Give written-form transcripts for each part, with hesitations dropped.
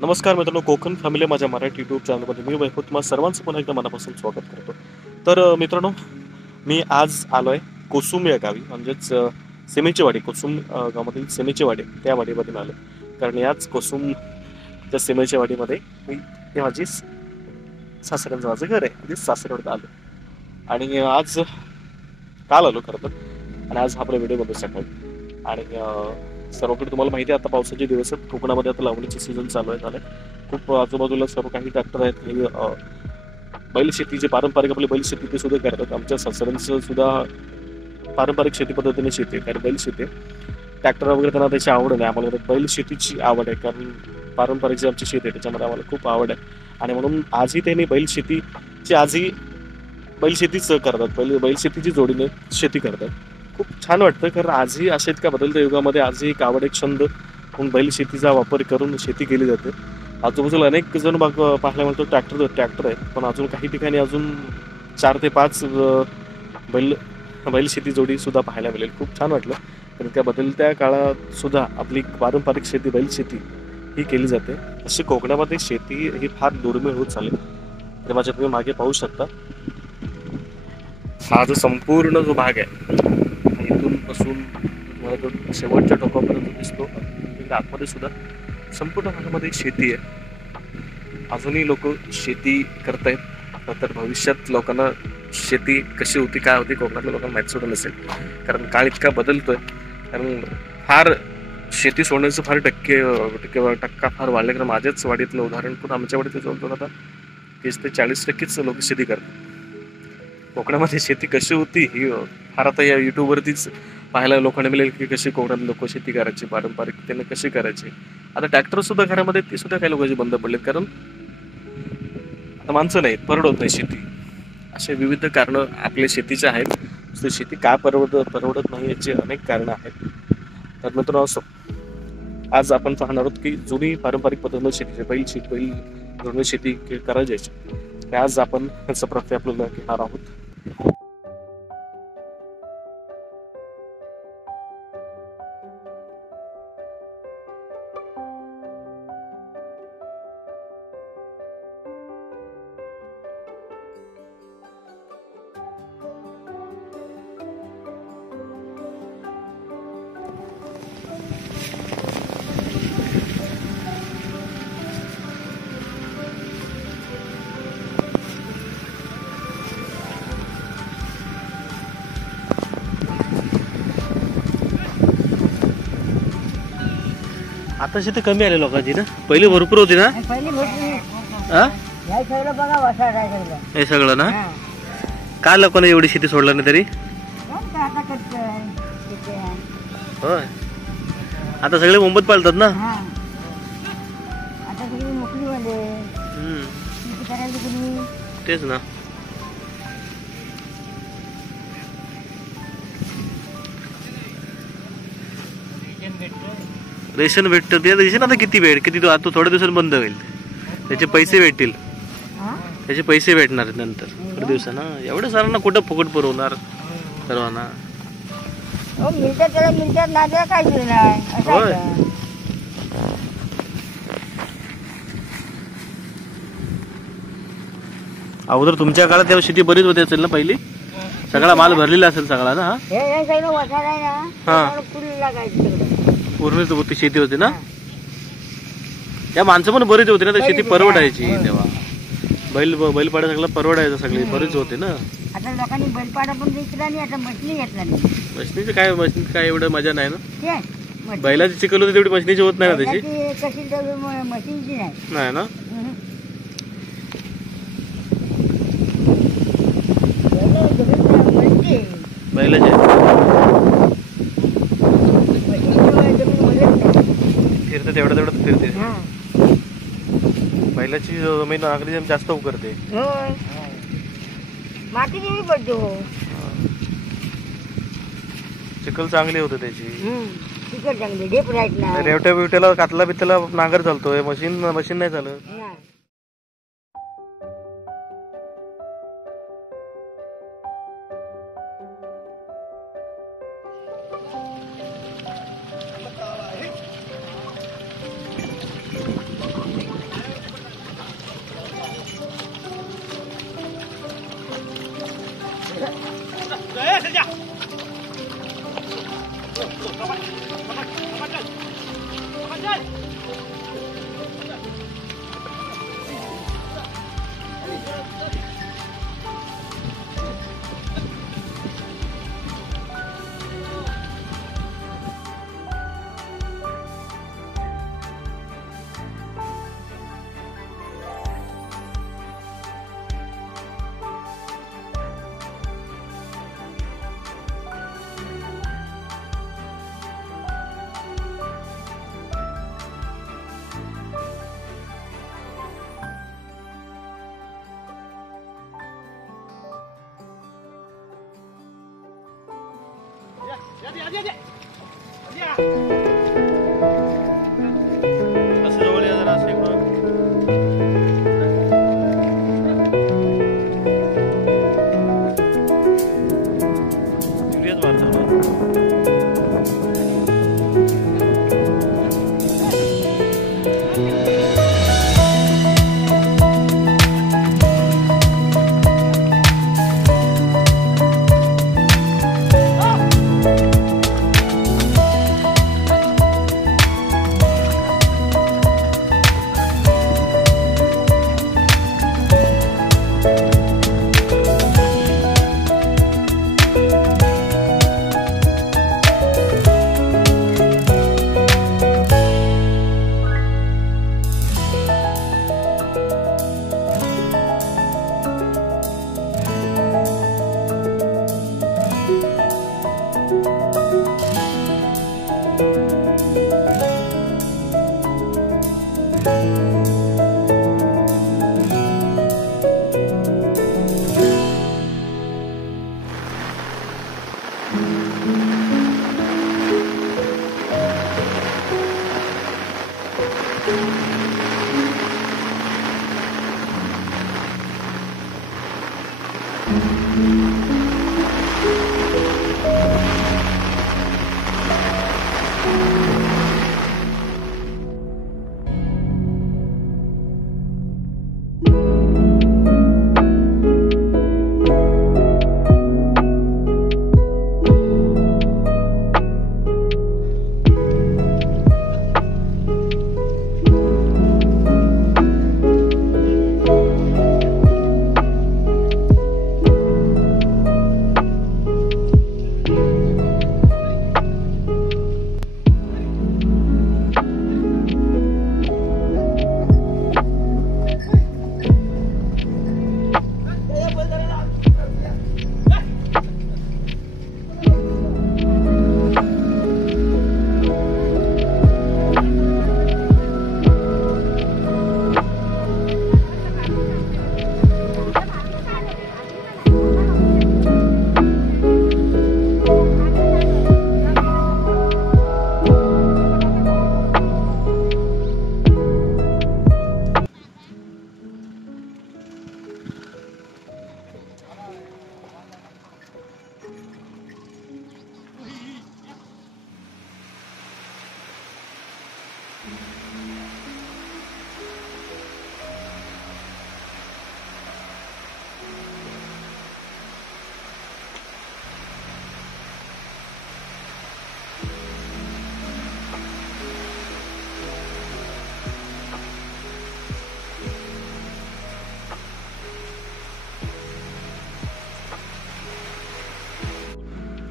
नमस्कार मित्रांनो, कोकण फॅमिली माझ्या मराठी यूट्यूब चॅनलमध्ये मी वैभव तुम्हाला सर्वांचं पुन्हा एकदा मनापासून स्वागत करतो. तर मित्रांनो, मी आज आलो आहे कोसुम या गावी, म्हणजेच सेमेची वाडी. कोसुम गावामधील सेमेची वाडी, त्या वाडीमधून आलो. कारण याच कोसुमच्या सेमेच्या वाडीमध्ये हे माझी सासऱ्यांचं माझं घर आहे, म्हणजे सासऱ्याकडे आलो. आणि आज काल आलो खरं तर, आणि आज हा आपला व्हिडिओ बनवू सकाळी. आणि सर्वकडे तुम्हाला माहिती आहे, आता पावसाचे दिवस आहेत. कोकणामध्ये आता लावणीचे सीझन चालू आहे झालं. खूप आजूबाजूला सर्व काही ट्रॅक्टर आहेत, काही बैल शेती, जे पारंपरिक आपली बैल शेती ते सुद्धा करतात. आमच्या सासऱ्यांचं सुद्धा पारंपरिक शेती पद्धतीने शेती आहे, कारण बैल शेती आहे. ट्रॅक्टर वगैरे त्यांना त्याची आवड नाही, आम्हाला बैल शेतीची आवड आहे. कारण पारंपरिक जी आमची शेती आहे त्याच्यामध्ये आम्हाला खूप आवड आहे. आणि म्हणून आजही त्यांनी बैल शेतीच करतात, बैल शेतीची जोडीने शेती करतात. खूप छान वाटतं, कारण आजही अशा इतक्या बदलत्या युगामध्ये आजही एक आवड, एक छंद म्हणून बैल शेतीचा वापर करून शेती केली जाते. आजूबाजूला अनेक जण पाहायला मिळतो ट्रॅक्टर आहे, पण अजून काही ठिकाणी अजून 4 ते 5 बैल शेती जोडी सुद्धा पाहायला मिळेल. खूप छान वाटलं, कारण त्या बदलत्या काळात सुद्धा आपली पारंपरिक शेती, बैल शेती ही केली जाते. अशी कोकणामध्ये शेती ही फार दुर्मिळ होत चालली. तर माझ्या तुम्ही मागे पाहू शकता, हा जो संपूर्ण जो भाग आहे, इथून पासून तुम्हाला जो शेवटच्या टोकापर्यंत दिसतो, आतमध्ये सुद्धा संपूर्ण भागामध्ये शेती आहे. अजूनही लोक शेती करतायत. तर भविष्यात लोकांना शेती कशी होती, काय होती, कोकणातल्या लोकांना माहीत सुद्धा नसेल, कारण काळ इतका बदलतोय. कारण फार शेती सोडण्याचं फार टक्का फार वाढले. कारण माझ्याच वाडीतलं उदाहरण पण, आमच्या वाडीत जवळजवळ आता 30 ते 40% लोक शेती करतात. कोकणामध्ये शेती कशी होती ही फार आता या युट्यूबवरतीच पाहायला लोकांना मिळेल, की कशी कोकणात लोक शेती करायची, पारंपरिक त्याने कशी करायची. आता ट्रॅक्टर सुद्धा घरामध्ये ती सुद्धा काही लोकांची बंद पडलेत, कारण आता माणसं नाहीत, परवडत नाही शेती. असे विविध कारणं आपल्या शेतीचे आहेत. शेती का परवडत नाही याची अनेक कारणं आहेत. तर मित्रांनो, असो आज आपण पाहणार आहोत की जुनी पारंपरिक पद्धतीने बैल जोडणी शेती करायला जायची. आज आपण याचा प्रत्यय आपल्याला घेणार आहोत. आता शेती कमी आले लोकांची ना, पहिले भरपूर होती ना. हे सगळं ना, काय लोकांना एवढी शेती सोडलं नाही तरी. होय, आता सगळे मुंबईत पालतात ना. तेच ना. रेशन भेटतं, ते रेशन आता किती आता थोड्या दिवसांनी बंद होईल. त्याचे पैसे भेटतील, त्याचे पैसे भेटणार नंतर थोड्या दिवसांना. एवढ्या सारांना कुठं फुकट पुरवणार सर्वांना. होय, अगोदर तुमच्या काळात तेव्हा शेती बरीच होती असेल ना, पहिली सगळा माल भरलेला असेल सगळा ना. हा, पूर्ण शेती होती ना. त्या माणसं पण बरीच होती ना, तर शेती परवडायची तेव्हा. बैलपाडा सगळं परवडायचं, सगळी बरीच होते ना. आता लोकांनी बैलपाडा पण घेतला आणि आता मशनी घेतला नाही. मशनीची काय एवढं मजा नाही ना. बैलाची चिकल होती तेवढी मशनीची होत नाही ना त्याची. मशीनची नाही ना. बैलाची फिरते तेवढं फिरते. बैलाची जमीन नांगरी जास्त उकरते. मातीची पडतो. चिकल चांगली होते त्याची. चिकल चांगली, ढेप राहत नाही. रेवट्या बिवट्याला कातला बितला नांगर चालतोय, मशीन नाही चालत. असं जवळ या जरा असं इकडं. युरियाच मारतो ना.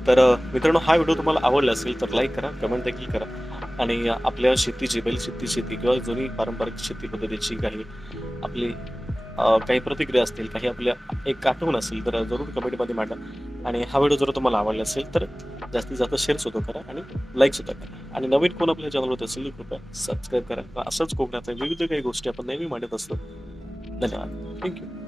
तर मित्रांनो, हा व्हिडिओ तुम्हाला आवडला असेल तर लाईक करा, कमेंट देखील करा आणि आपल्या शेतीची, बैलशेती शेती किंवा जुनी पारंपरिक शेती पद्धतीची काही आपली काही प्रतिक्रिया असतील, काही आपल्या एक आठवण असेल तर जरूर कमेंटमध्ये मांडा. आणि हा व्हिडिओ जर तुम्हाला आवडला असेल तर जास्तीत जास्त शेअर सुद्धा करा आणि लाईक सुद्धा करा. आणि नवीन कोण आपल्या चॅनलवर असेल तर कृपया सबस्क्राईब करा. असंच कोकणातल्या विविध काही गोष्टी आपण नेहमी मांडत असतो. धन्यवाद. थँक्यू.